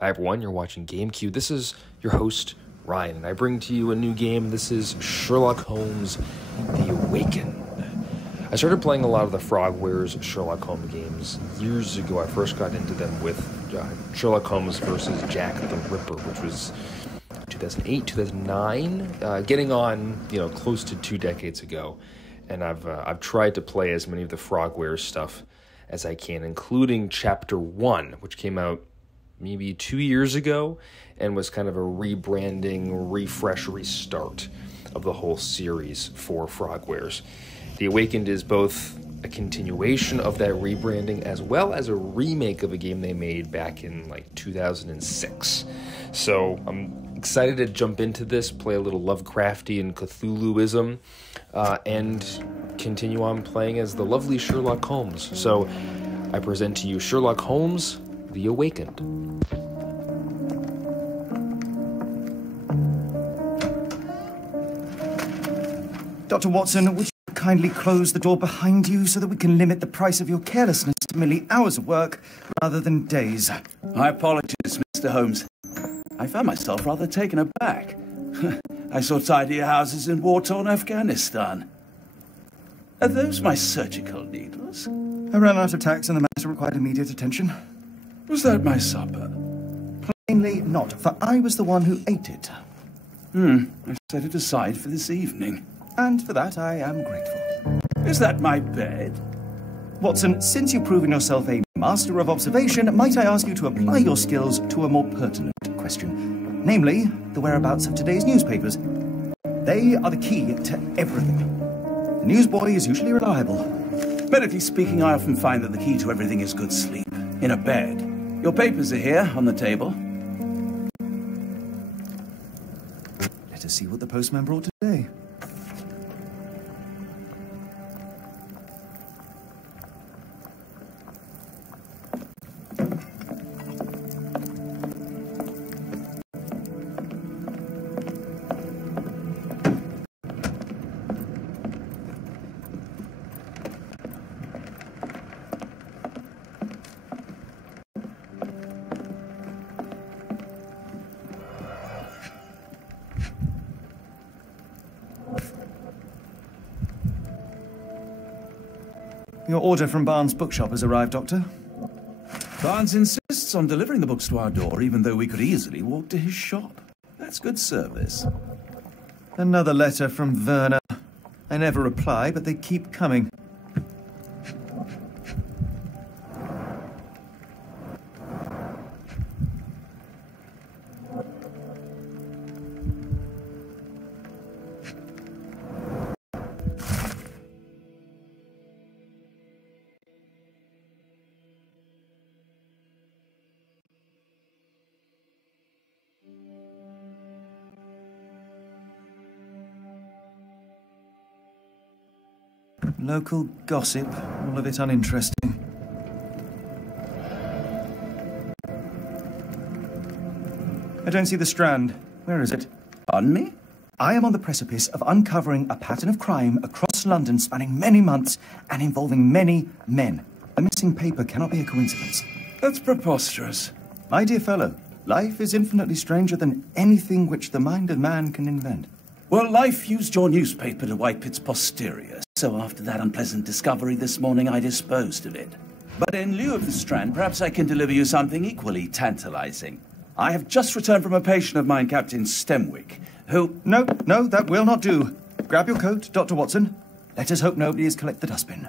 Hi everyone, you're watching GameCube. This is your host, Ryan, and I bring to you a new game. This is Sherlock Holmes, The Awakened. I started playing a lot of the Frogwares Sherlock Holmes games years ago. I first got into them with Sherlock Holmes versus Jack the Ripper, which was 2008, 2009, getting on, close to 2 decades ago. And I've tried to play as many of the Frogwares stuff as I can, including Chapter 1, which came out maybe 2 years ago and was kind of a rebranding, refresh, restart of the whole series for Frogwares. The Awakened is both a continuation of that rebranding as well as a remake of a game they made back in 2006. So I'm excited to jump into this, play a little Lovecraftian Cthulhuism, and continue on playing as the lovely Sherlock Holmes. So I present to you Sherlock Holmes, The Awakened. Dr. Watson, would you kindly close the door behind you so that we can limit the price of your carelessness to merely hours of work rather than days? My apologies, Mr. Holmes. I found myself rather taken aback. I saw tidier houses in war-torn Afghanistan. Are those my surgical needles? I ran out of tacks and the matter required immediate attention. Was that my supper? Plainly not, for I was the one who ate it. I set it aside for this evening. And for that I am grateful. Is that my bed? Watson, since you've proven yourself a master of observation, might I ask you to apply your skills to a more pertinent question, namely, the whereabouts of today's newspapers. They are the key to everything. The newsboy is usually reliable. Medically speaking, I often find that the key to everything is good sleep. In a bed. Your papers are here, on the table. Let us see what the postman brought today. Your order from Barnes' bookshop has arrived, Doctor. Barnes insists on delivering the books to our door, even though we could easily walk to his shop. That's good service. Another letter from Werner. I never reply, but they keep coming. Local gossip, all of it uninteresting. I don't see the Strand. Where is it? Pardon me? I am on the precipice of uncovering a pattern of crime across London spanning many months and involving many men. A missing paper cannot be a coincidence. That's preposterous. My dear fellow, life is infinitely stranger than anything which the mind of man can invent. Well, life used your newspaper to wipe its posterior, so after that unpleasant discovery this morning, I disposed of it. But in lieu of the Strand, perhaps I can deliver you something equally tantalizing. I have just returned from a patient of mine, Captain Stemwick, who... No, that will not do. Grab your coat, Dr. Watson. Let us hope nobody has collected the dustbin.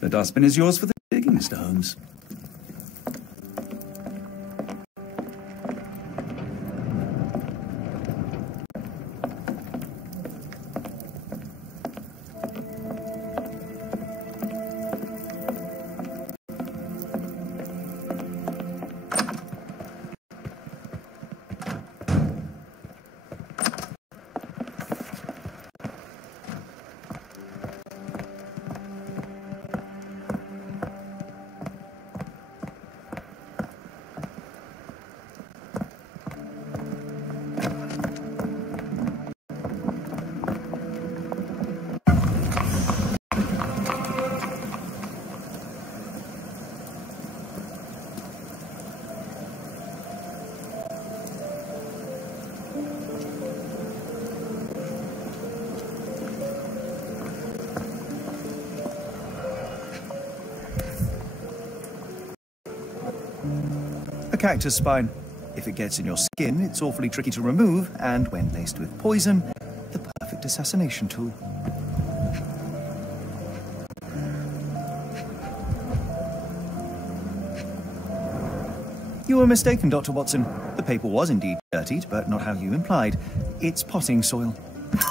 The dustbin is yours for the digging, Mr. Holmes. cactus spine. If it gets in your skin, it's awfully tricky to remove, and when laced with poison, the perfect assassination tool. You were mistaken, Dr. Watson. The paper was indeed dirtied, but not how you implied. It's potting soil.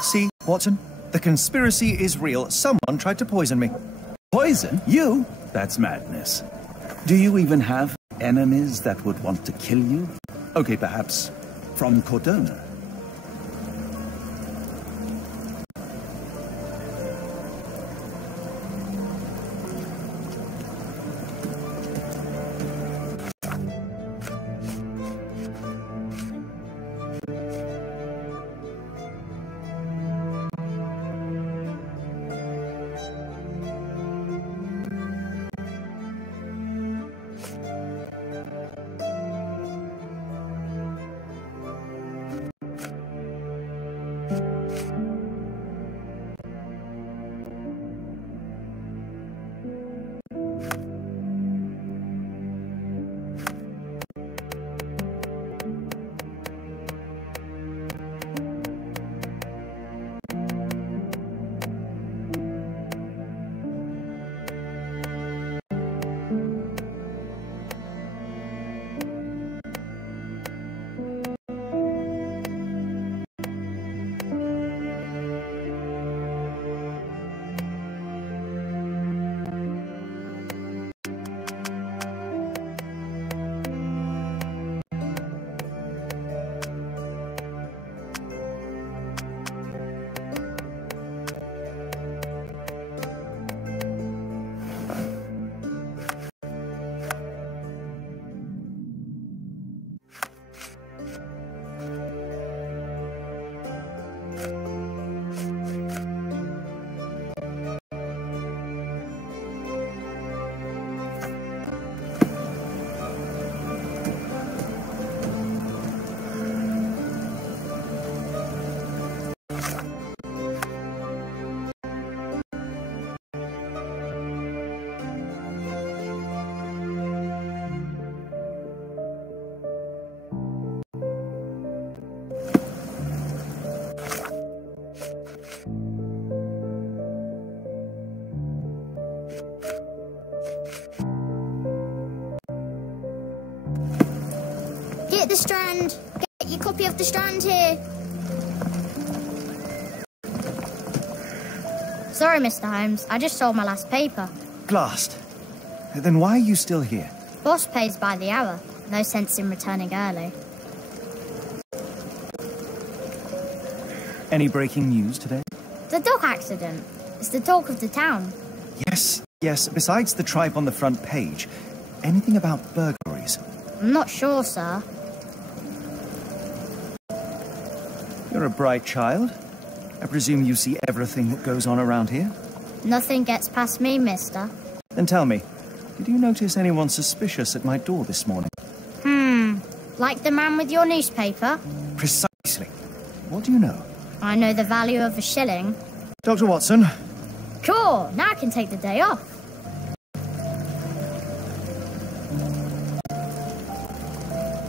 See, Watson? The conspiracy is real. Someone tried to poison me. Poison? You? That's madness. Do you even have enemies that would want to kill you? Okay, perhaps from Cordona. Get the Strand. Get your copy of the Strand here. Sorry, Mr. Holmes. I just sold my last paper. Glassed. Then why are you still here? Boss pays by the hour. No sense in returning early. Any breaking news today? The dog accident. It's the talk of the town. Yes. Besides the tripe on the front page, anything about burglaries? I'm not sure, sir. You're a bright child. I presume you see everything that goes on around here? Nothing gets past me, mister. Then tell me, did you notice anyone suspicious at my door this morning? Like the man with your newspaper? Precisely. What do you know? I know the value of a shilling. Dr. Watson? Cool, now I can take the day off.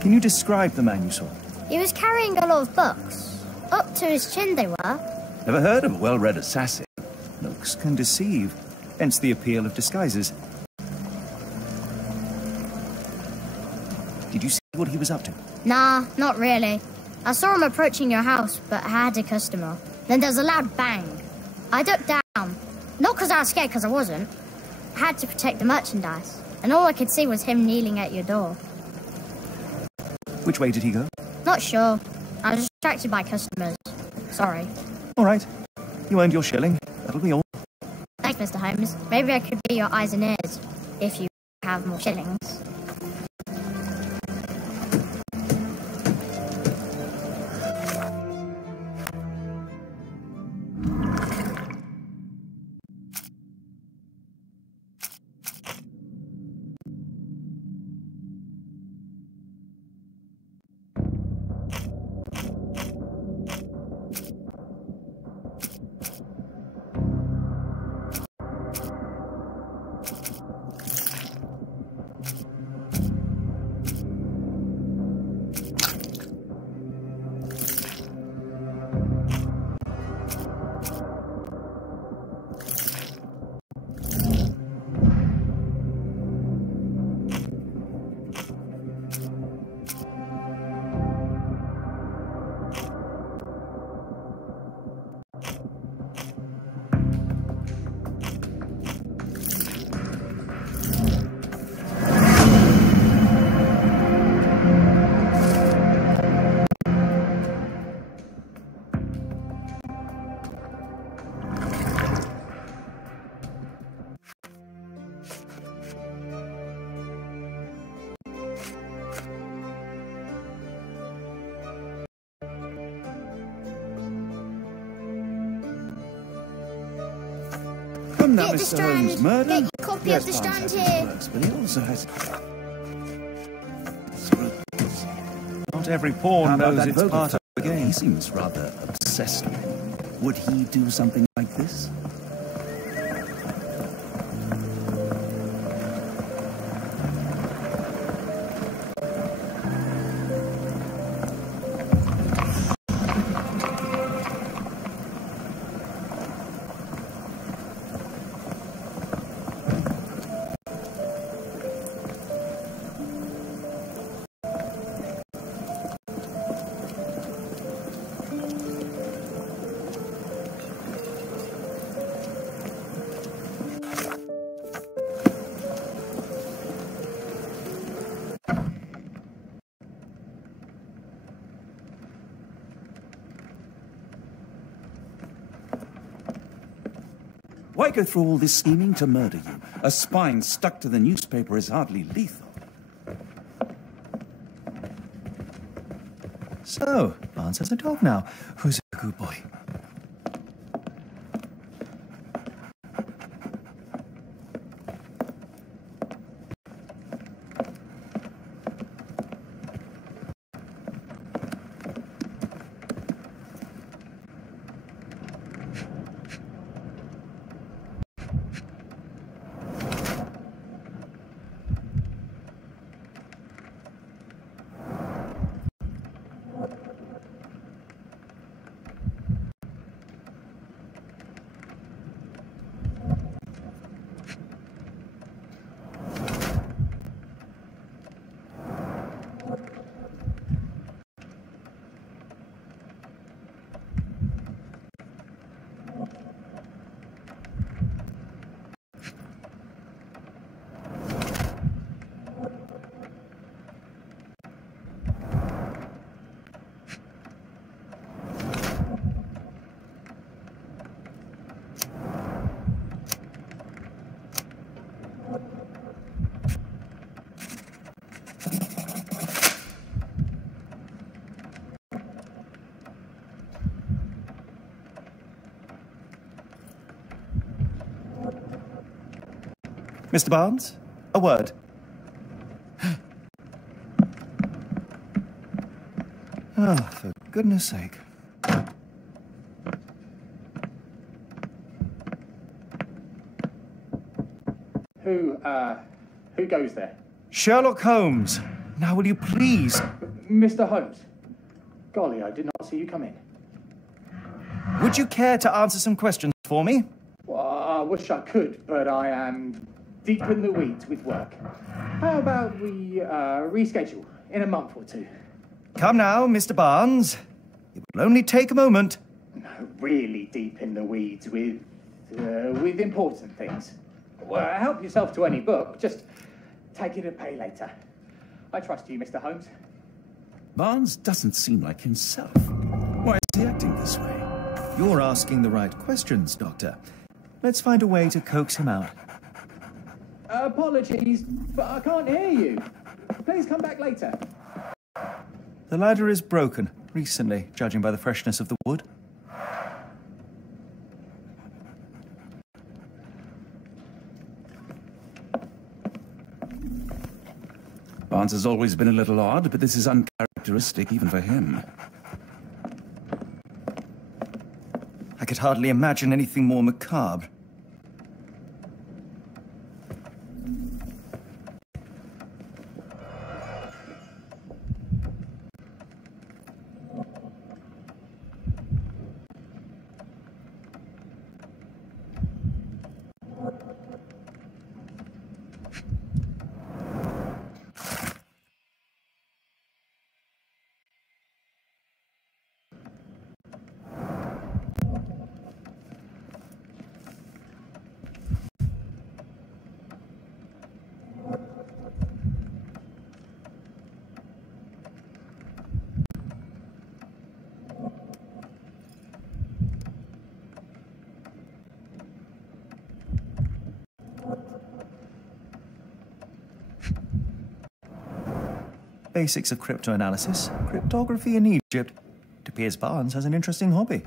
Can you describe the man you saw? He was carrying a lot of books. Up to his chin they were. Never heard of a well-read assassin. Looks can deceive, hence the appeal of disguises. Did you see what he was up to? Nah, not really. I saw him approaching your house, but I had a customer. Then there was a loud bang. I ducked down. Not because I was scared, because I wasn't. I had to protect the merchandise. And all I could see was him kneeling at your door. Which way did he go? Not sure. I was distracted by customers. Sorry. All right. You earned your shilling. That'll be all. Thanks, Mr. Holmes. Maybe I could be your eyes and ears, if you have more shillings. confirm that Get the Mr. Strand. Holmes murdered? Get your copy of the Barnes Strand has his here. works, but he also has scruples. Not every pawn How about knows that its vocal part of the fellow? game. He seems rather obsessed with him. Would he do something like this? Why go through all this scheming to murder you? A spine stuck to the newspaper is hardly lethal. So, Barnes has a dog now. Who's a good boy? Mr. Barnes, a word. Oh, for goodness sake. Who goes there? Sherlock Holmes. Now will you please? Mr. Holmes. Golly, I did not see you come in. Would you care to answer some questions for me? Well, I wish I could, but I am deep in the weeds with work. How about we reschedule in a month or two? Come now, Mr. Barnes. It will only take a moment. No, really deep in the weeds with important things. Well, help yourself to any book. Just take it and pay later. I trust you, Mr. Holmes. Barnes doesn't seem like himself. Why is he acting this way? You're asking the right questions, Doctor. Let's find a way to coax him out. Apologies, but I can't hear you. Please come back later. The ladder is broken, recently, judging by the freshness of the wood. Barnes has always been a little odd, but this is uncharacteristic even for him. I could hardly imagine anything more macabre. Basics of cryptanalysis, cryptography in Egypt. It appears Barnes has an interesting hobby.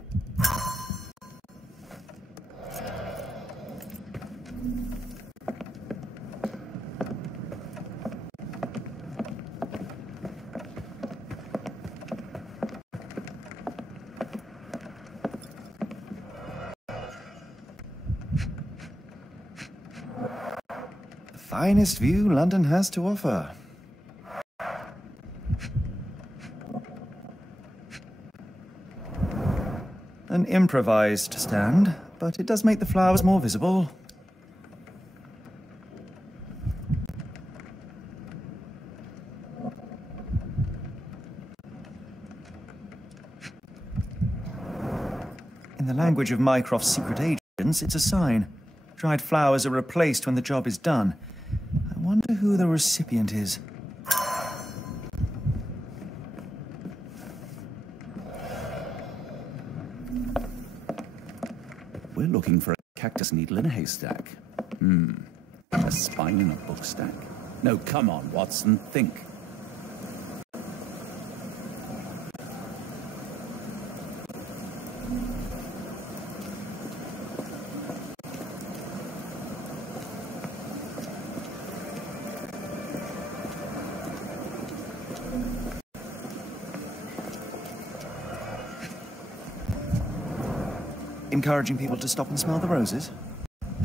finest view London has to offer. An improvised stand, but it does make the flowers more visible. In the language of Mycroft's secret agents, it's a sign. Dried flowers are replaced when the job is done. I wonder who the recipient is. We're looking for a cactus needle in a haystack. A spine in a book stack. No, come on, Watson, think. Encouraging people to stop and smell the roses?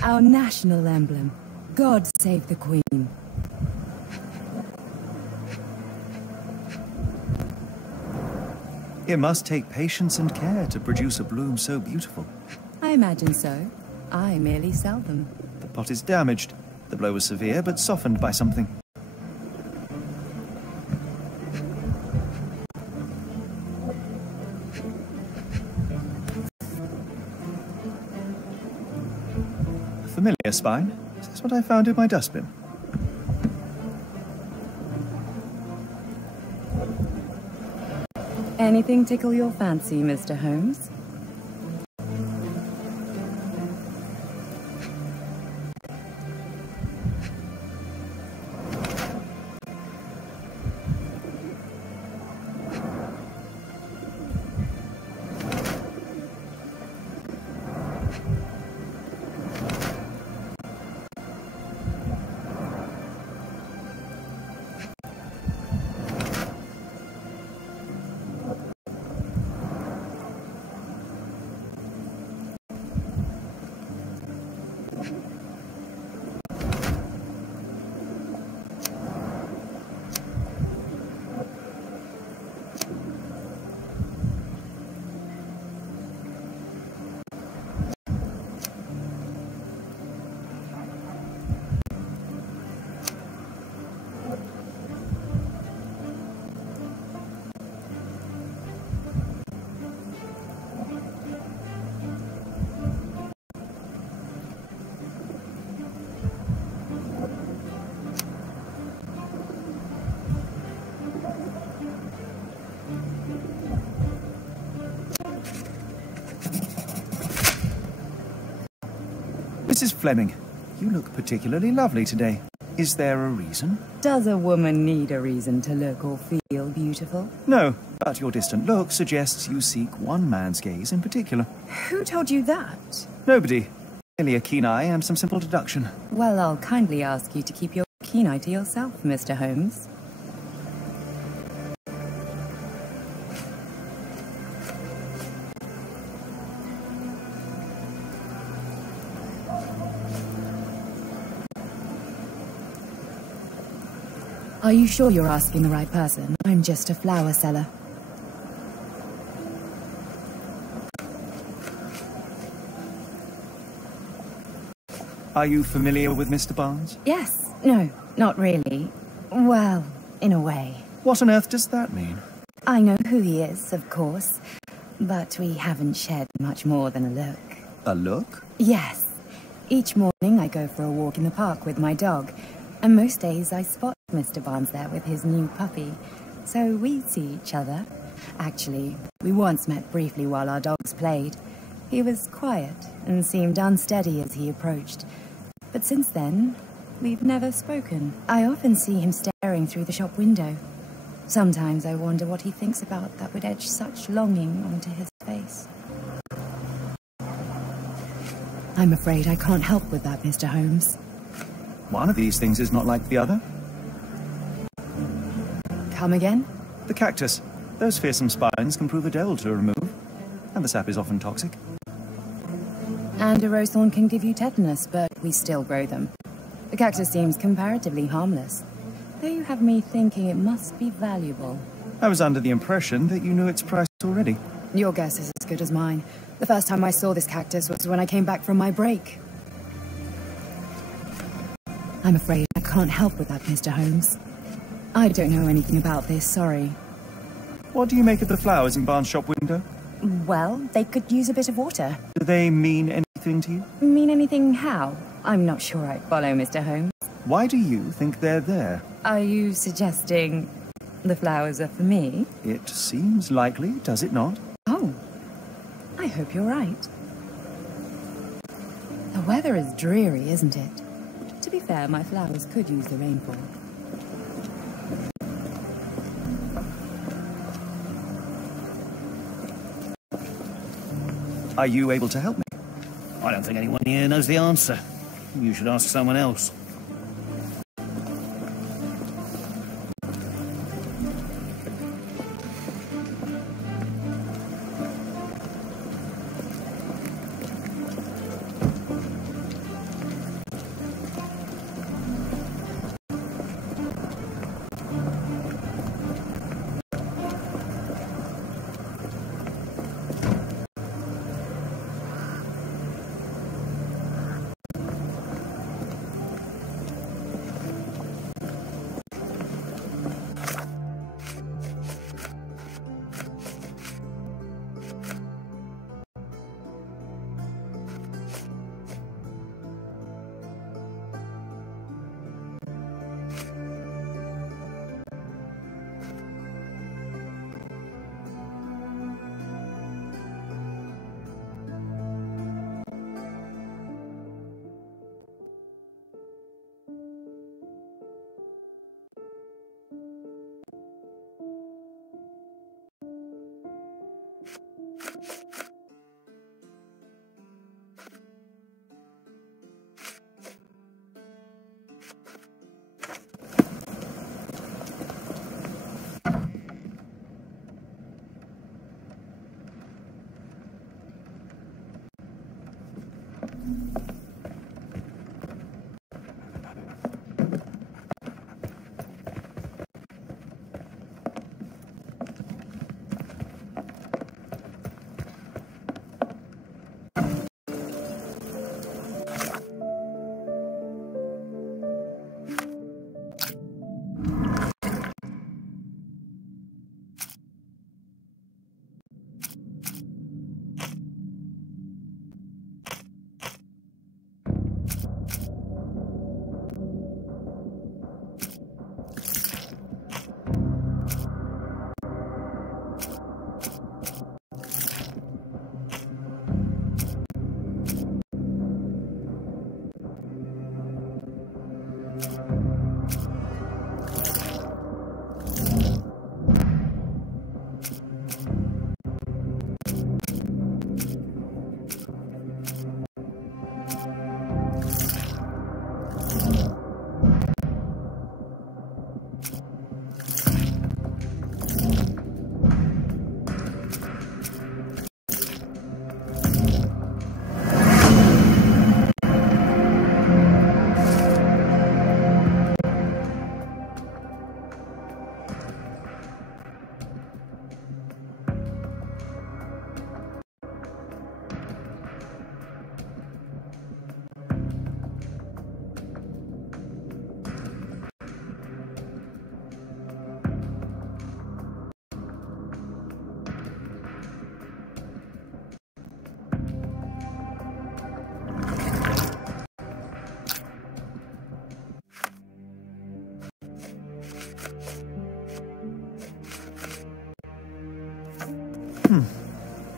Our national emblem. God save the Queen. It must take patience and care to produce a bloom so beautiful. I imagine so. I merely sell them. The pot is damaged. The blow was severe, but softened by something. A familiar spine. Is this what I found in my dustbin? Anything tickle your fancy, Mr. Holmes? Mrs. Fleming, you look particularly lovely today. Is there a reason? Does a woman need a reason to look or feel beautiful? No, but your distant look suggests you seek one man's gaze in particular. Who told you that? Nobody. Merely a keen eye and some simple deduction. Well, I'll kindly ask you to keep your keen eye to yourself, Mr. Holmes. Are you sure you're asking the right person? I'm just a flower seller. Are you familiar with Mr. Barnes? Yes. No, not really. Well, in a way. What on earth does that mean? I know who he is, of course, but we haven't shared much more than a look. A look? Yes. Each morning I go for a walk in the park with my dog, and most days I spot Mr. Barnes there with his new puppy, so we see each other. Actually, we once met briefly while our dogs played. He was quiet and seemed unsteady as he approached, but since then, we've never spoken. I often see him staring through the shop window. Sometimes I wonder what he thinks about that would etch such longing onto his face. I'm afraid I can't help with that, Mr. Holmes. One of these things is not like the other. Come again? The cactus. Those fearsome spines can prove a devil to remove, and the sap is often toxic. And a rose thorn can give you tetanus, but we still grow them. The cactus seems comparatively harmless, though you have me thinking it must be valuable. I was under the impression that you knew its price already. Your guess is as good as mine. The first time I saw this cactus was when I came back from my break. I'm afraid I can't help with that, Mr. Holmes. I don't know anything about this, sorry. What do you make of the flowers in Barnes' shop window? Well, they could use a bit of water. Do they mean anything to you? Mean anything how? I'm not sure I follow, Mr. Holmes. Why do you think they're there? Are you suggesting the flowers are for me? It seems likely, does it not? Oh, I hope you're right. The weather is dreary, isn't it? To be fair, my flowers could use the rainfall. Are you able to help me? I don't think anyone here knows the answer. You should ask someone else.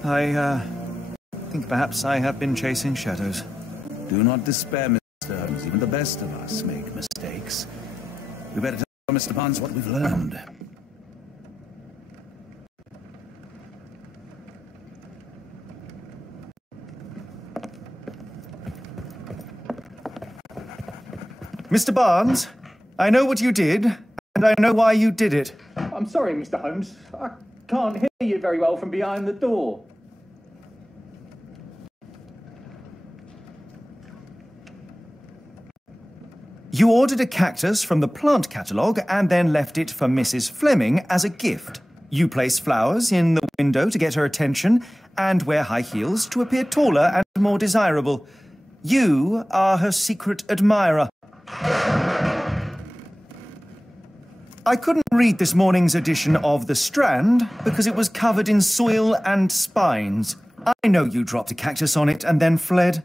I think perhaps I have been chasing shadows. Do not despair, Mr. Holmes. Even the best of us make mistakes. We better tell Mr. Barnes what we've learned. Mr. Barnes, I know what you did, and I know why you did it. I'm sorry, Mr. Holmes. I can't hear you very well from behind the door. You ordered a cactus from the plant catalogue and then left it for Mrs. Fleming as a gift. You place flowers in the window to get her attention and wear high heels to appear taller and more desirable. You are her secret admirer. I couldn't read this morning's edition of The Strand because it was covered in soil and spines. I know you dropped a cactus on it and then fled.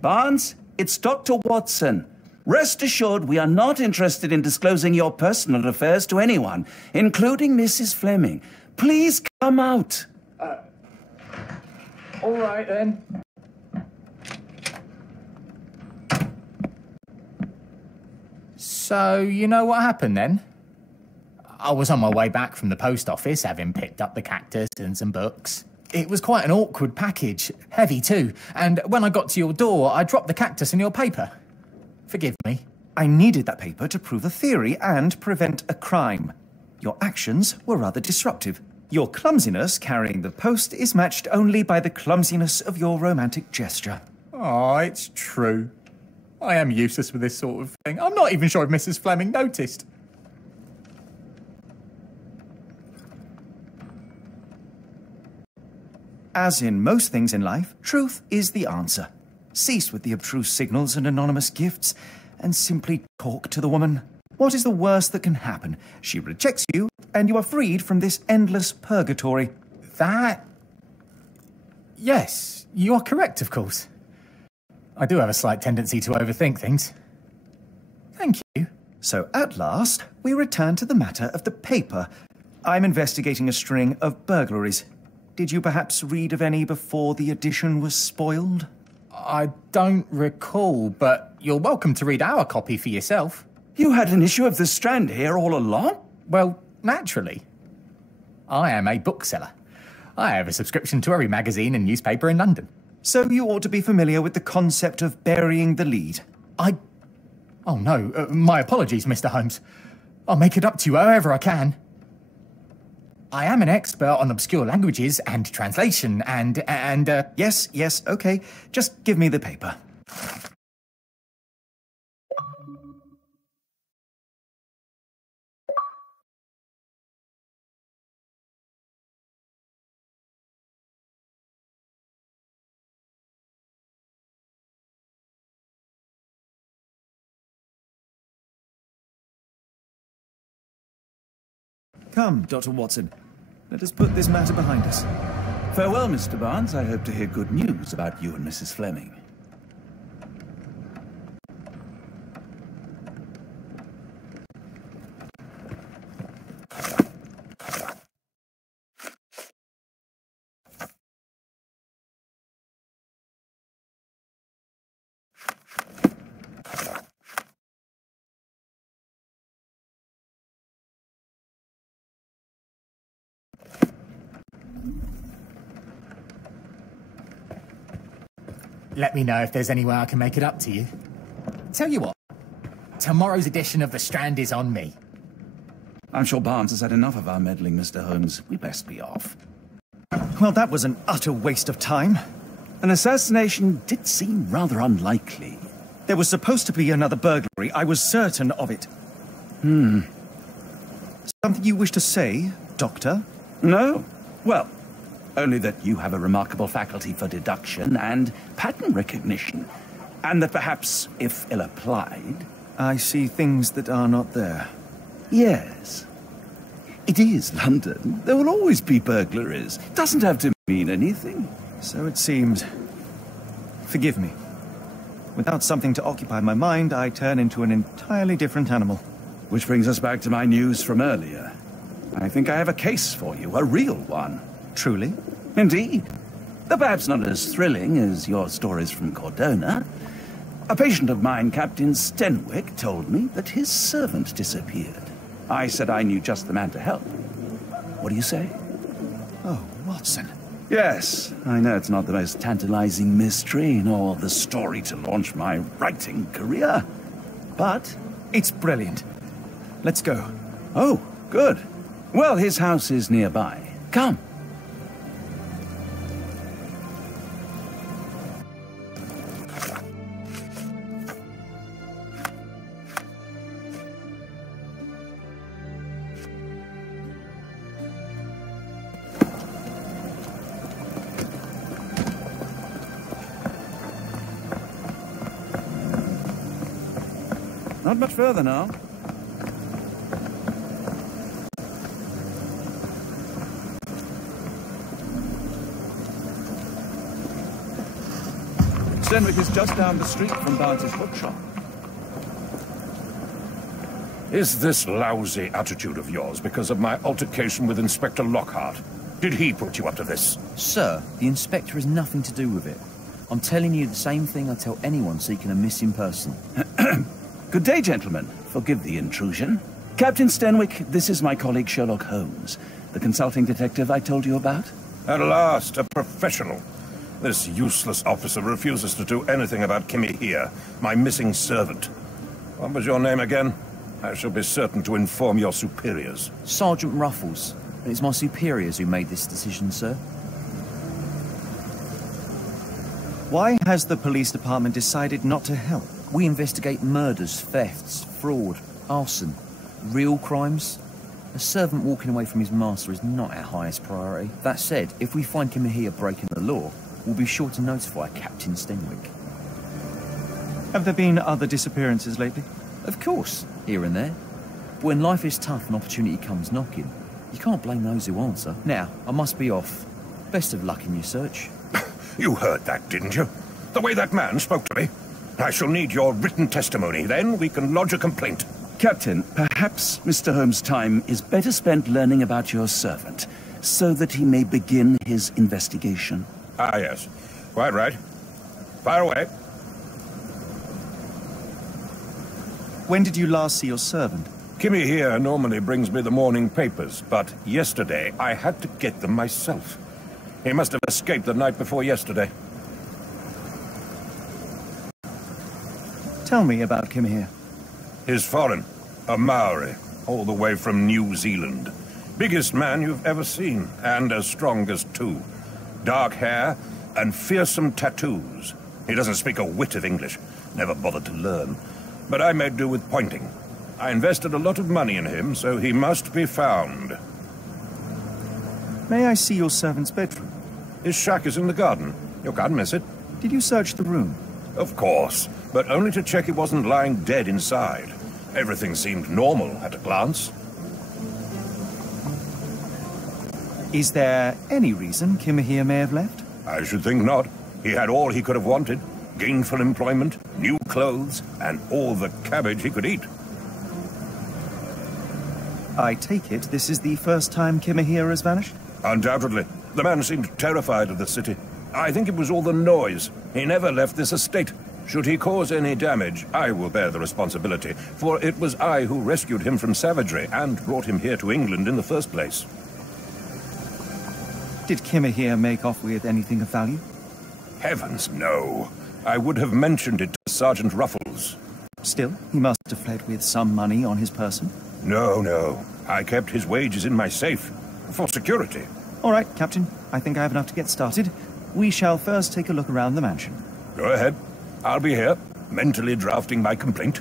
Barnes, it's Dr. Watson. Rest assured we are not interested in disclosing your personal affairs to anyone, including Mrs. Fleming. Please come out. All right, then. So, you know what happened then? I was on my way back from the post office, having picked up the cactus and some books. It was quite an awkward package, heavy too, and when I got to your door, I dropped the cactus in your paper. Forgive me. I needed that paper to prove a theory and prevent a crime. Your actions were rather disruptive. Your clumsiness carrying the post is matched only by the clumsiness of your romantic gesture. Oh, it's true. I am useless with this sort of thing. I'm not even sure if Mrs. Fleming noticed. As in most things in life, truth is the answer. Cease with the abstruse signals and anonymous gifts, and simply talk to the woman. What is the worst that can happen? She rejects you, and you are freed from this endless purgatory. That... Yes, you are correct, of course. I do have a slight tendency to overthink things. Thank you. So at last, we return to the matter of the paper. I'm investigating a string of burglaries. Did you perhaps read of any before the edition was spoiled? I don't recall, but you're welcome to read our copy for yourself. You had an issue of The Strand here all along? Well, naturally. I am a bookseller. I have a subscription to every magazine and newspaper in London. So you ought to be familiar with the concept of burying the lead. Oh no, my apologies, Mr. Holmes. I'll make it up to you however I can. I am an expert on obscure languages and translation and Yes, okay. Just give me the paper. Come, Dr. Watson. Let us put this matter behind us. Farewell, Mr. Barnes. I hope to hear good news about you and Mrs. Fleming. Let me know if there's any way I can make it up to you. Tell you what, tomorrow's edition of The Strand is on me. I'm sure Barnes has had enough of our meddling, Mr. Holmes. We best be off. Well, that was an utter waste of time. An assassination did seem rather unlikely. There was supposed to be another burglary. I was certain of it. Something you wish to say, Doctor? No? Well, only that you have a remarkable faculty for deduction and pattern recognition. And that perhaps, if ill-applied... I see things that are not there. Yes. It is London. There will always be burglaries. Doesn't have to mean anything. So it seems. Forgive me. Without something to occupy my mind, I turn into an entirely different animal. Which brings us back to my news from earlier. I think I have a case for you, a real one. Truly? Indeed. Though perhaps not as thrilling as your stories from Cordona. A patient of mine, Captain Stenwick, told me that his servant disappeared. I said I knew just the man to help. What do you say? Oh, Watson. Yes, I know it's not the most tantalizing mystery, nor the story to launch my writing career. But it's brilliant. Let's go. Oh, good. Well, his house is nearby. Come. Not much further now. Stenwick is just down the street from Barnes's bookshop. Is this lousy attitude of yours because of my altercation with Inspector Lockhart? Did he put you up to this? Sir, the inspector has nothing to do with it. I'm telling you the same thing I tell anyone seeking a missing person. Good day, gentlemen. Forgive the intrusion. Captain Stenwick, this is my colleague Sherlock Holmes, the consulting detective I told you about. At last, a professional. This useless officer refuses to do anything about Kimmy here, my missing servant. What was your name again? I shall be certain to inform your superiors. Sergeant Ruffles. And it's my superiors who made this decision, sir. Why has the police department decided not to help? We investigate murders, thefts, fraud, arson, real crimes. A servant walking away from his master is not our highest priority. That said, if we find Kimahia breaking the law, we'll be sure to notify Captain Stenwick. Have there been other disappearances lately? Of course, here and there. But when life is tough and opportunity comes knocking, you can't blame those who answer. Now, I must be off. Best of luck in your search. You heard that, didn't you? The way that man spoke to me. I shall need your written testimony. Then we can lodge a complaint. Captain, perhaps Mr. Holmes' time is better spent learning about your servant, so that he may begin his investigation. Ah, yes. Quite right. Fire away. When did you last see your servant? Kimmy here normally brings me the morning papers, but yesterday I had to get them myself. He must have escaped the night before yesterday. Tell me about Kimahia. He's foreign. A Maori. All the way from New Zealand. Biggest man you've ever seen, and as strong as two. Dark hair and fearsome tattoos. He doesn't speak a whit of English. Never bothered to learn. But I made do with pointing. I invested a lot of money in him, so he must be found. May I see your servant's bedroom? His shack is in the garden. You can't miss it. Did you search the room? Of course, but only to check he wasn't lying dead inside. Everything seemed normal at a glance. Is there any reason Kimahia may have left? I should think not. He had all he could have wanted. Gainful employment, new clothes, and all the cabbage he could eat. I take it this is the first time Kimahia has vanished? Undoubtedly. The man seemed terrified of the city. I think it was all the noise. He never left this estate. Should he cause any damage, I will bear the responsibility, for it was I who rescued him from savagery and brought him here to England in the first place. Did Kimahia make off with anything of value? Heavens, no. I would have mentioned it to Sergeant Ruffles. Still, he must have fled with some money on his person. No. I kept his wages in my safe. For security. All right, Captain. I think I have enough to get started. We shall first take a look around the mansion. Go ahead. I'll be here, mentally drafting my complaint.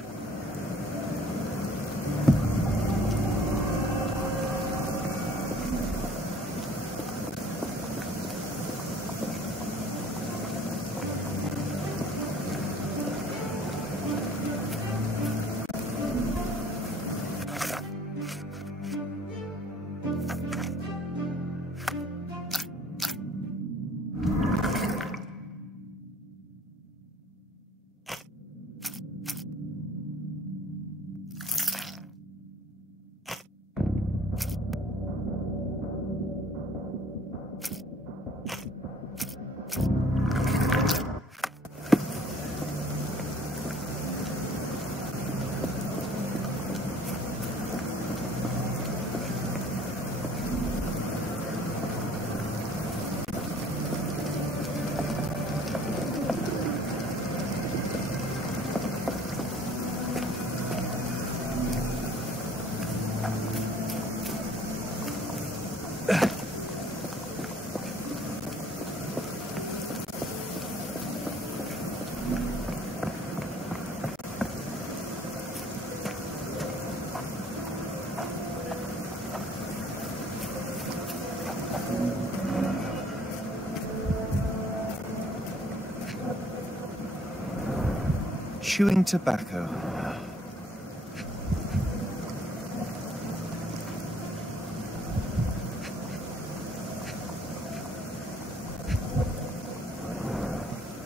Chewing tobacco.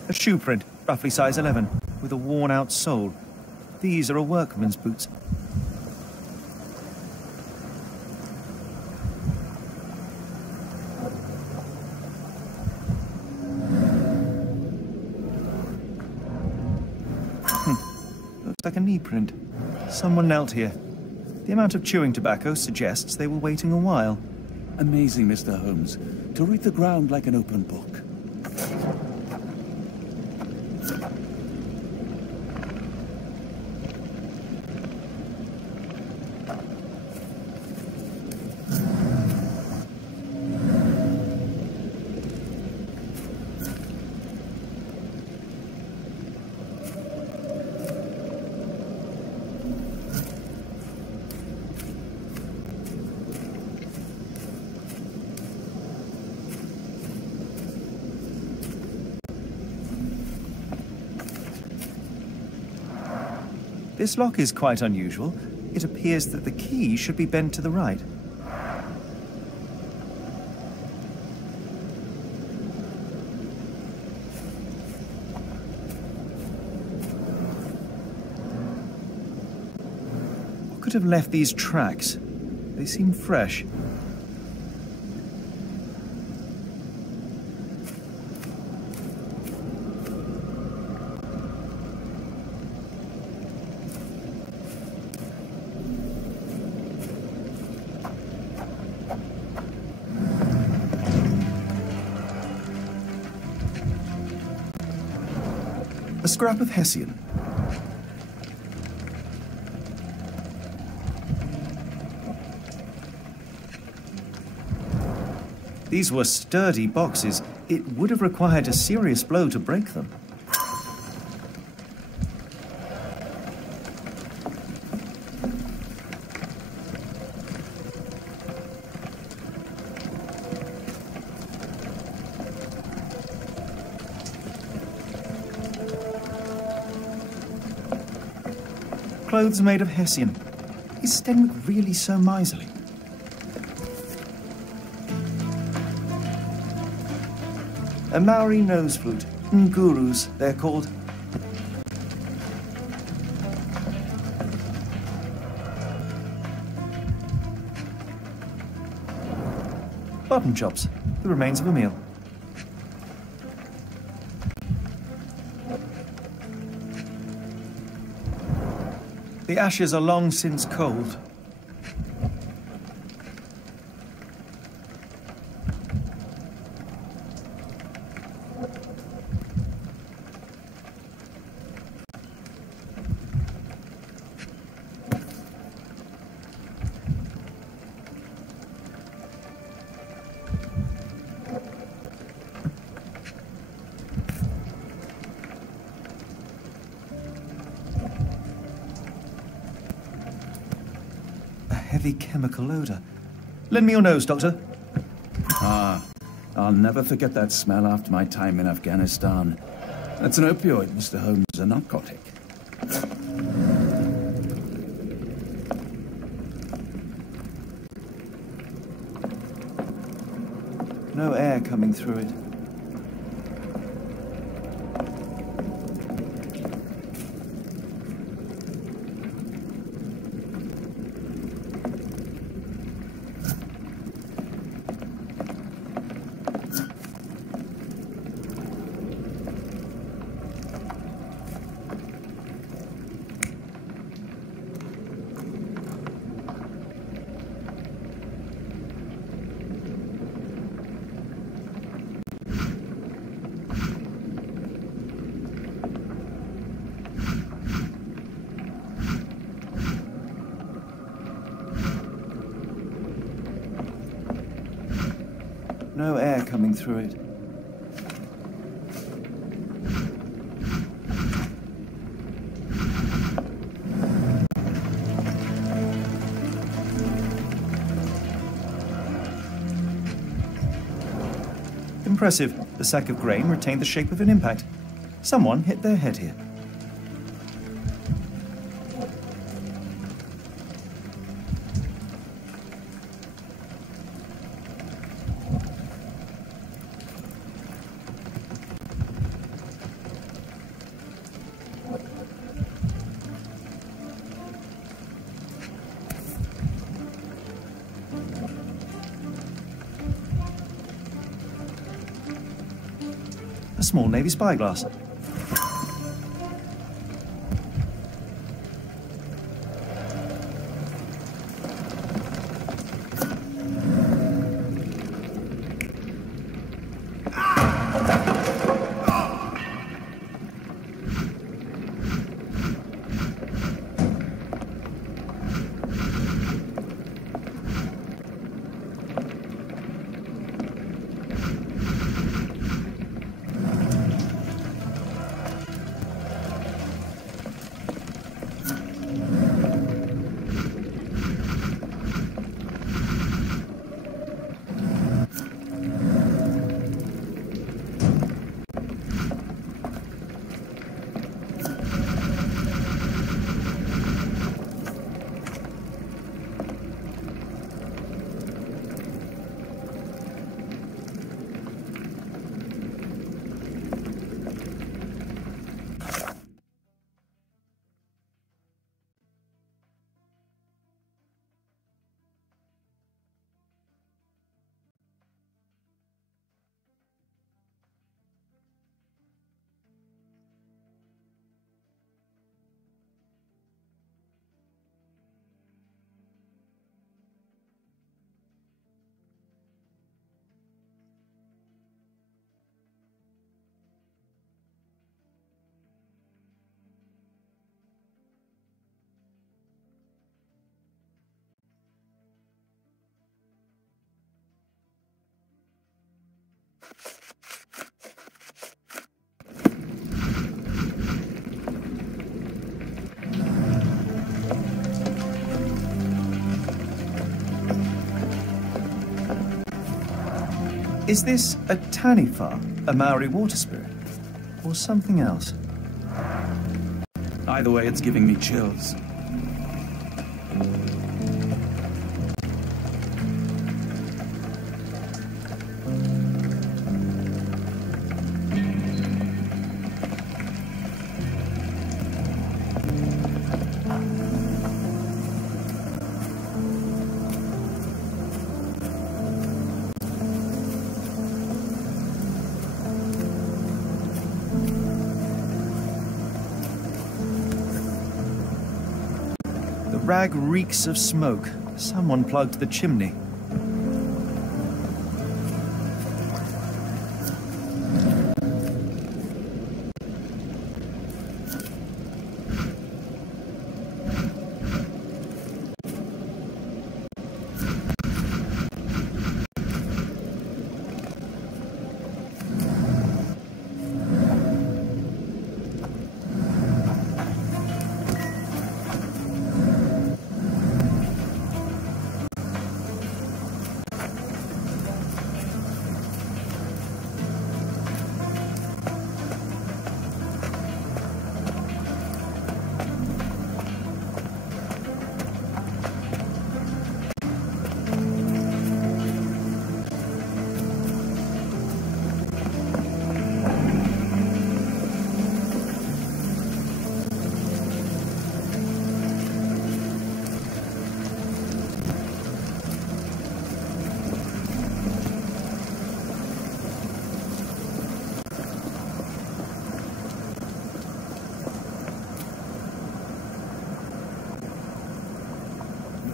A shoe print, roughly size 11, with a worn-out sole. These are a workman's boots. Looks like a knee print. Someone knelt here. The amount of chewing tobacco suggests they were waiting a while. Amazing, Mr. Holmes. To read the ground like an open book. This lock is quite unusual. It appears that the key should be bent to the right. What could have left these tracks? They seem fresh. A scrap of Hessian. These were sturdy boxes. It would have required a serious blow to break them. Clothes made of Hessian. Is Stenwick really so miserly? A Maori nose flute. Ngurus, they're called. Button chops. The remains of a meal. The ashes are long since cold. Heavy chemical odor. Lend me your nose, Doctor. Ah, I'll never forget that smell after my time in Afghanistan. That's an opioid, Mr. Holmes, a narcotic. No air coming through it. No air coming through it. Impressive. The sack of grain retained the shape of an impact. Someone hit their head here. small navy spyglass. Is this a Tanifa, a Maori water spirit, or something else? Either way, it's giving me chills. The rag reeks of smoke. Someone plugged the chimney.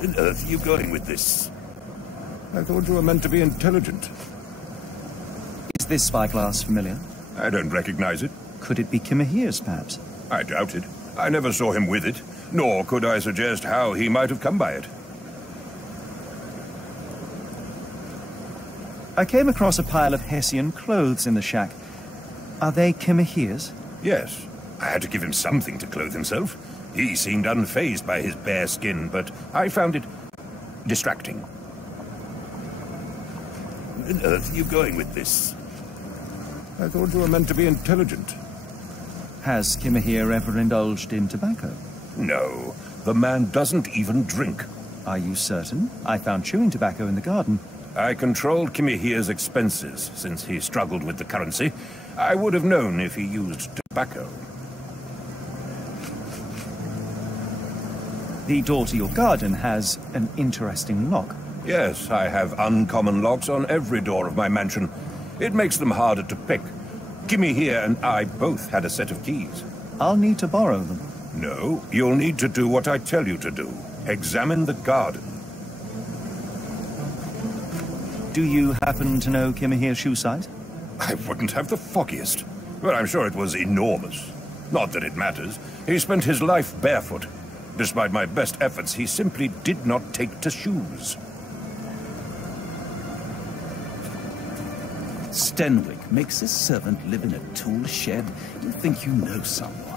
Where on earth are you going with this? I thought you were meant to be intelligent. Is this spyglass familiar? I don't recognize it. Could it be Kimahir's, perhaps? I doubt it. I never saw him with it, nor could I suggest how he might have come by it. I came across a pile of Hessian clothes in the shack. Are they Kimahir's? Yes. I had to give him something to clothe himself. He seemed unfazed by his bare skin, but I found it distracting. Where on earth are you going with this? I thought you were meant to be intelligent. Has Kimahir ever indulged in tobacco? No. The man doesn't even drink. Are you certain? I found chewing tobacco in the garden. I controlled Kimahir's expenses since he struggled with the currency. I would have known if he used tobacco. The door to your garden has an interesting lock. Yes, I have uncommon locks on every door of my mansion. It makes them harder to pick. Kimmy here and I both had a set of keys. I'll need to borrow them. No, you'll need to do what I tell you to do. Examine the garden. Do you happen to know Kimahir's shoe size? I wouldn't have the foggiest. But I'm sure it was enormous. Not that it matters. He spent his life barefoot. Despite my best efforts, he simply did not take to shoes. Stenwick makes his servant live in a tool shed. You think you know someone.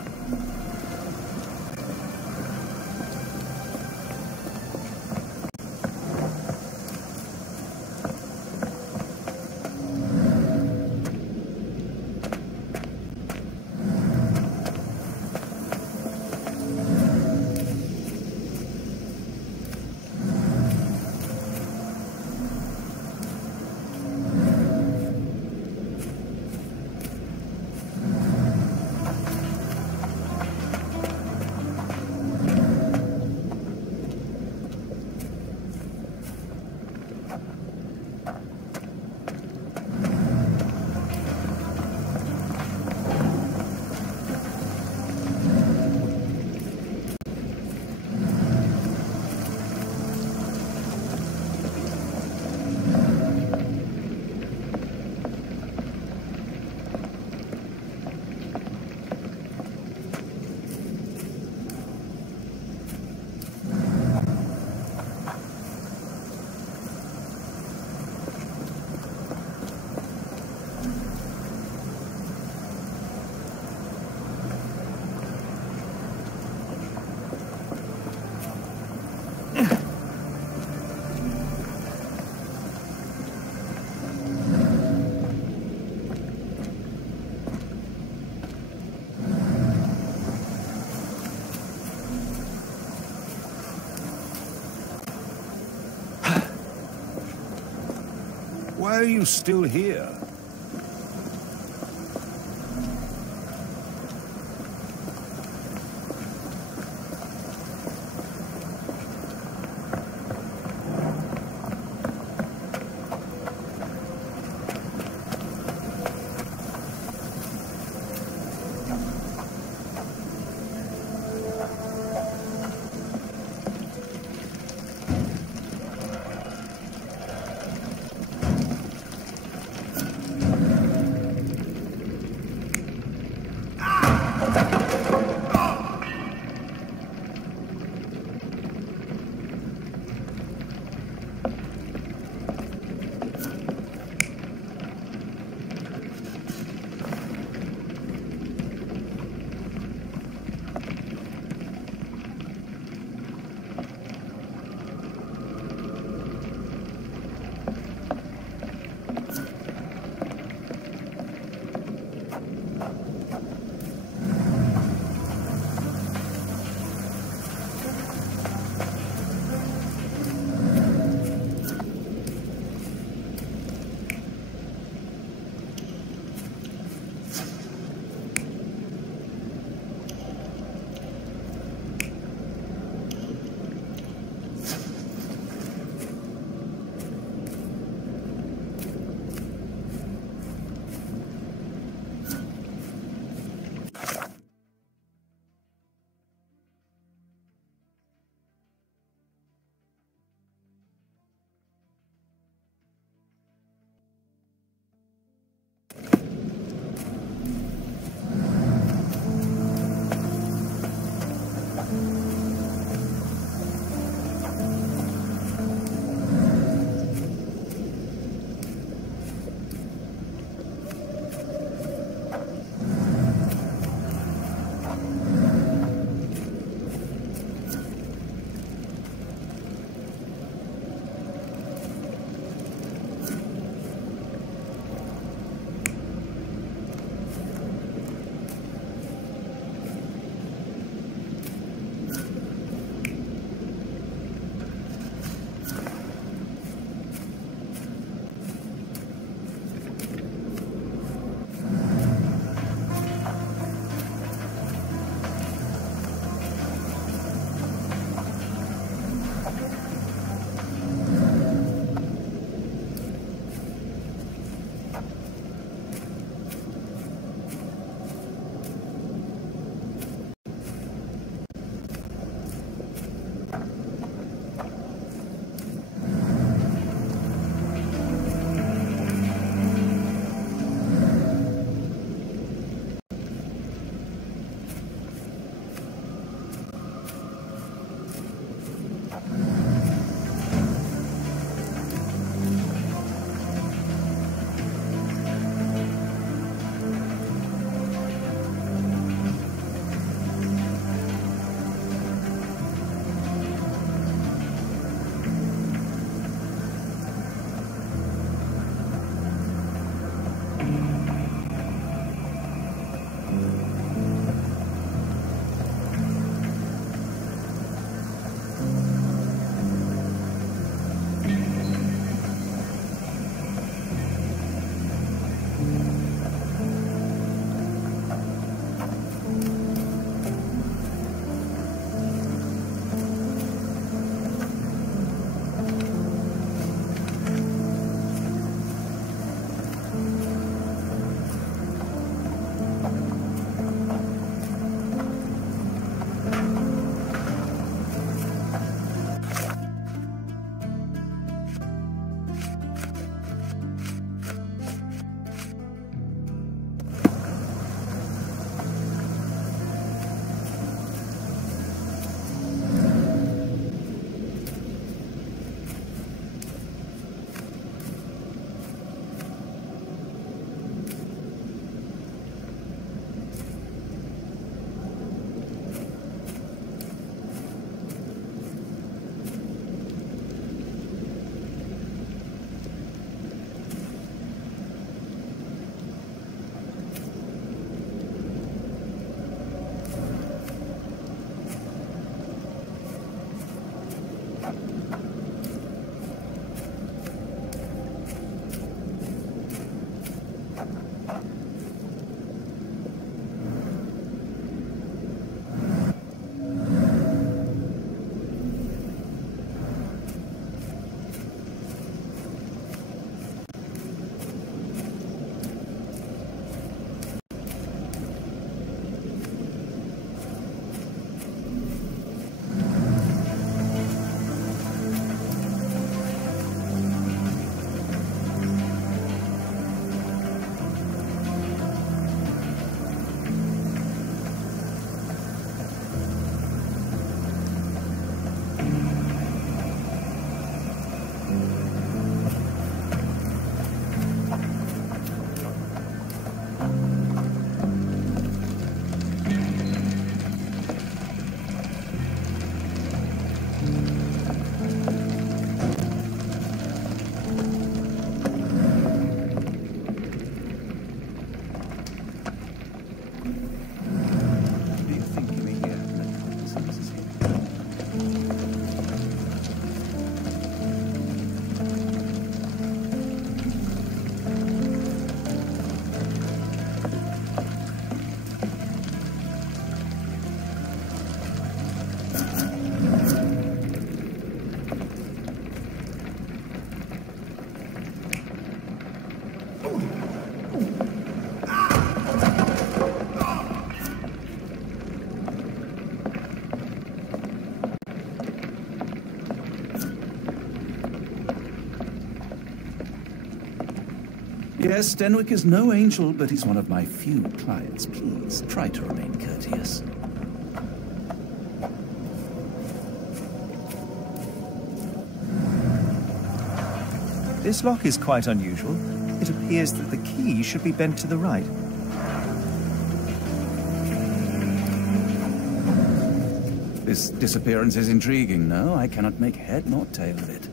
Why are you still here? Yes, Stenwick is no angel, but he's one of my few clients. Please, try to remain courteous. This lock is quite unusual. It appears that the key should be bent to the right. This disappearance is intriguing, no? I cannot make head nor tail of it.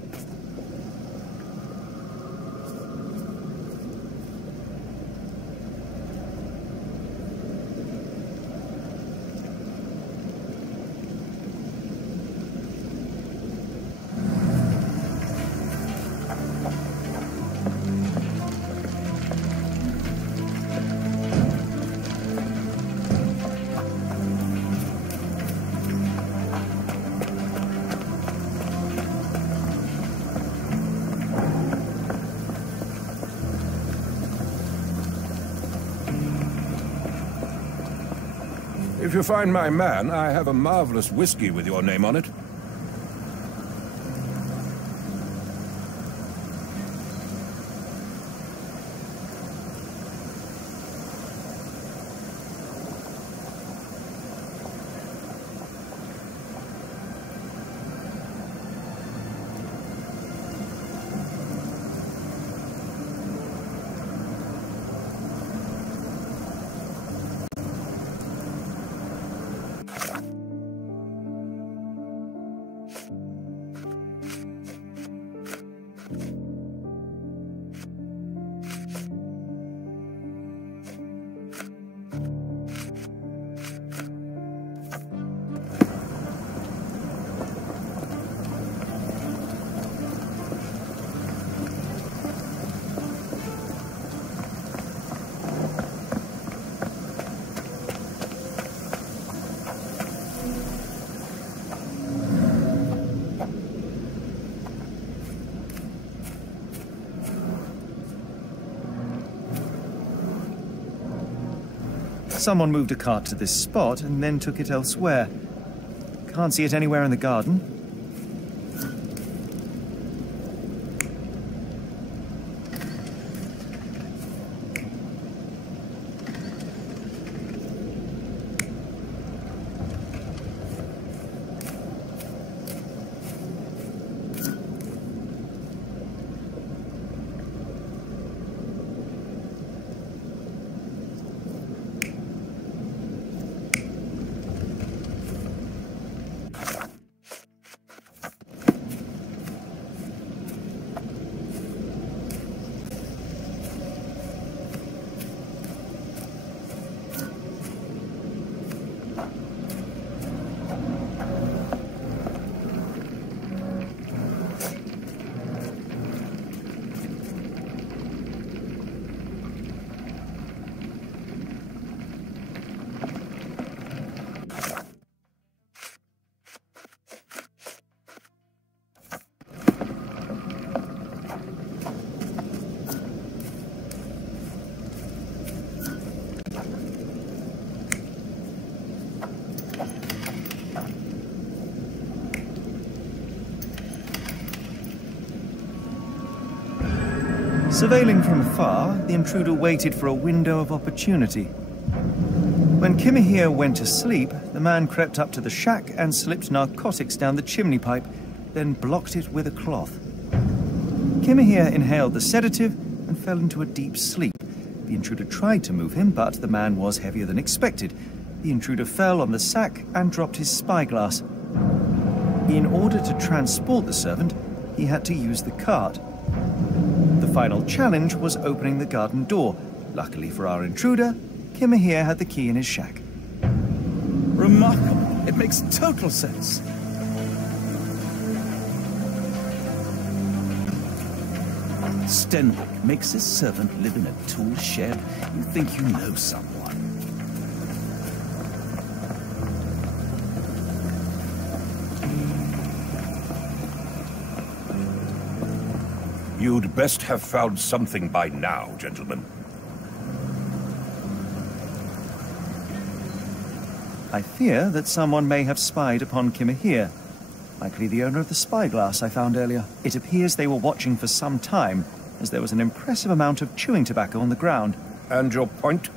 If you find my man, I have a marvelous whiskey with your name on it. Someone moved a cart to this spot and then took it elsewhere. Can't see it anywhere in the garden. Surveilling from afar, the intruder waited for a window of opportunity. When Kimahir went to sleep, the man crept up to the shack and slipped narcotics down the chimney pipe, then blocked it with a cloth. Kimahir inhaled the sedative and fell into a deep sleep. The intruder tried to move him, but the man was heavier than expected. The intruder fell on the sack and dropped his spyglass. In order to transport the servant, he had to use the cart. The final challenge was opening the garden door. Luckily for our intruder, Kimahir had the key in his shack. Remarkable. It makes total sense. Stenwick makes his servant live in a tool shed. You think you know someone. You'd best have found something by now, gentlemen. I fear that someone may have spied upon Kimahir. Likely the owner of the spyglass I found earlier. It appears they were watching for some time as there was an impressive amount of chewing tobacco on the ground. And your point?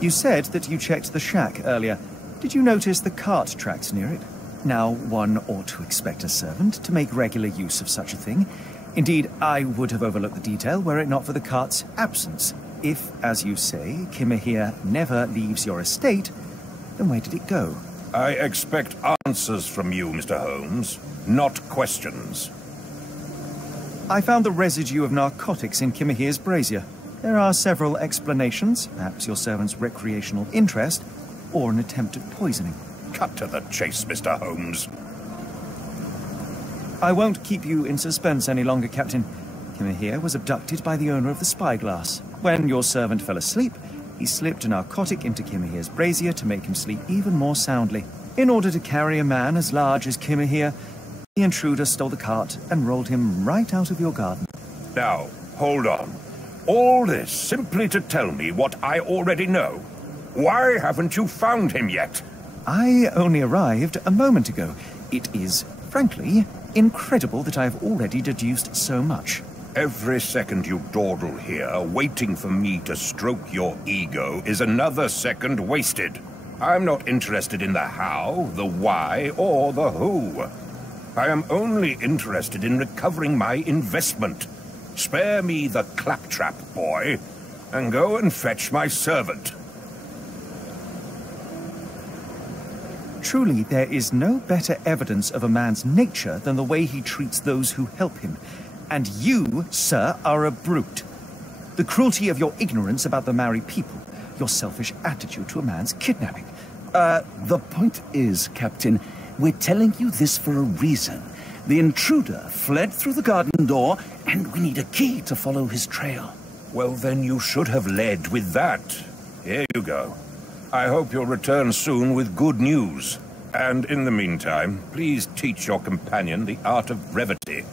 You said that you checked the shack earlier. Did you notice the cart tracks near it? Now, one ought to expect a servant to make regular use of such a thing. Indeed, I would have overlooked the detail were it not for the cart's absence. If, as you say, Kimahir never leaves your estate, then where did it go? I expect answers from you, Mr. Holmes, not questions. I found the residue of narcotics in Kimahir's brazier. There are several explanations, perhaps your servant's recreational interest, or an attempt at poisoning. Cut to the chase, Mr. Holmes. I won't keep you in suspense any longer, Captain. Kimahir was abducted by the owner of the spyglass. When your servant fell asleep, he slipped a narcotic into Kimahir's brazier to make him sleep even more soundly. In order to carry a man as large as Kimahir, the intruder stole the cart and rolled him right out of your garden. Now, hold on. All this simply to tell me what I already know? Why haven't you found him yet? I only arrived a moment ago. It is, frankly, incredible that I have already deduced so much. Every second you dawdle here, waiting for me to stroke your ego, is another second wasted. I'm not interested in the how, the why, or the who. I am only interested in recovering my investment. Spare me the claptrap, boy, and go and fetch my servant. Truly, there is no better evidence of a man's nature than the way he treats those who help him. And you, sir, are a brute. The cruelty of your ignorance about the Maori people, your selfish attitude to a man's kidnapping. The point is, Captain, we're telling you this for a reason. The intruder fled through the garden door, and we need a key to follow his trail. Well, then you should have led with that. Here you go. I hope you'll return soon with good news. And in the meantime, please teach your companion the art of brevity.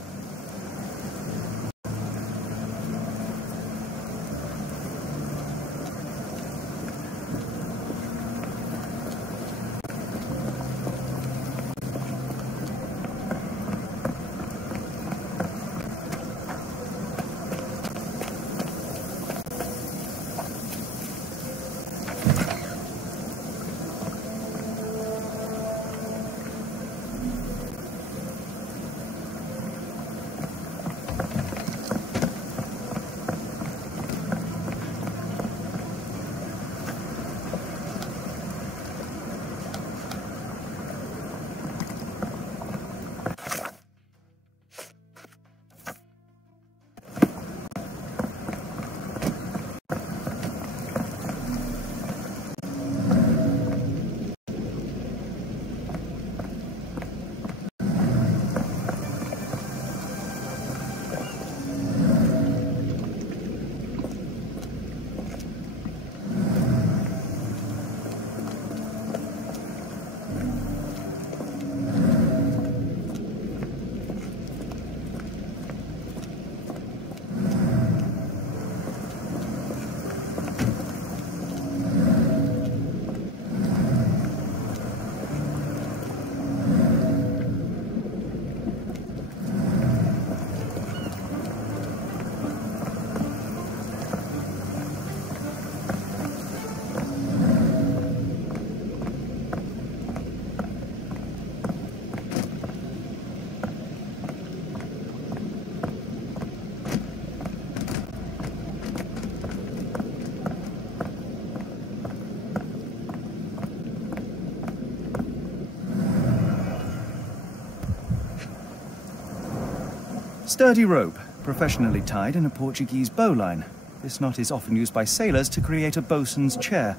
Sturdy rope, professionally tied in a Portuguese bowline. This knot is often used by sailors to create a bosun's chair.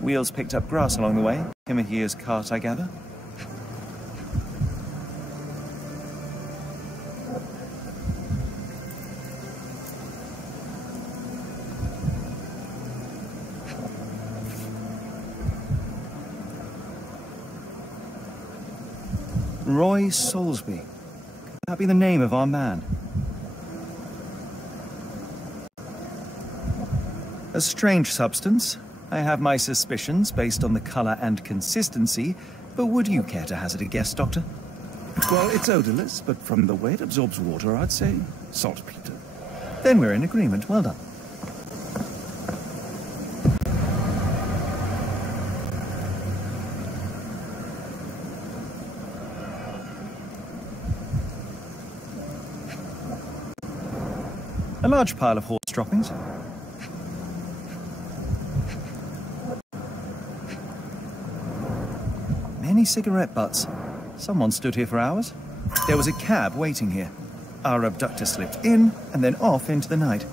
Wheels picked up grass along the way. Kimahir's cart, I gather. Roy Soulsby. Could that be the name of our man? A strange substance. I have my suspicions based on the color and consistency, But would you care to hazard a guess, Doctor? Well, it's odorless, but from the way it absorbs water, I'd say saltpeter. Then we're in agreement. Well done. A large pile of horse droppings. Many cigarette butts. Someone stood here for hours. There was a cab waiting here. Our abductor slipped in and then off into the night.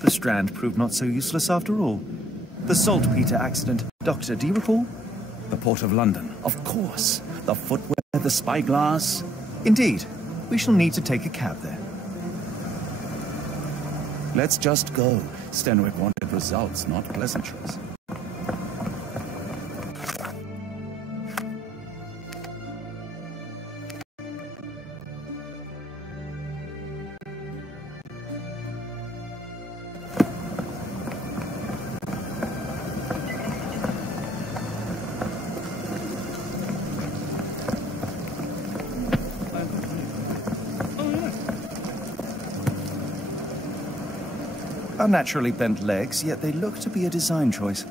The Strand proved not so useless after all. The saltpeter accident. Doctor, do you recall? The Port of London, of course. The footwear, the spyglass. Indeed. We shall need to take a cab there. Let's just go. Stenwick wanted results, not pleasantries. Unnaturally bent legs, yet they look to be a design choice.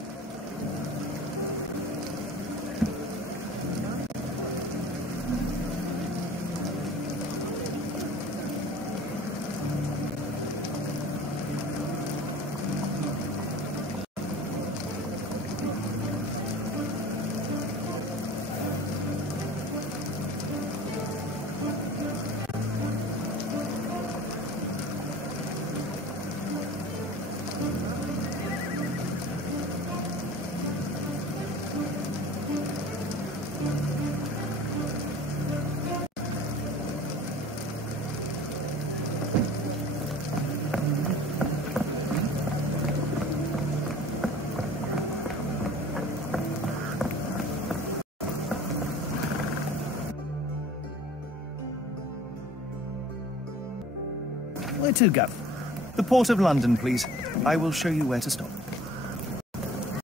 Where to, Guv? The Port of London, please. I will show you where to stop.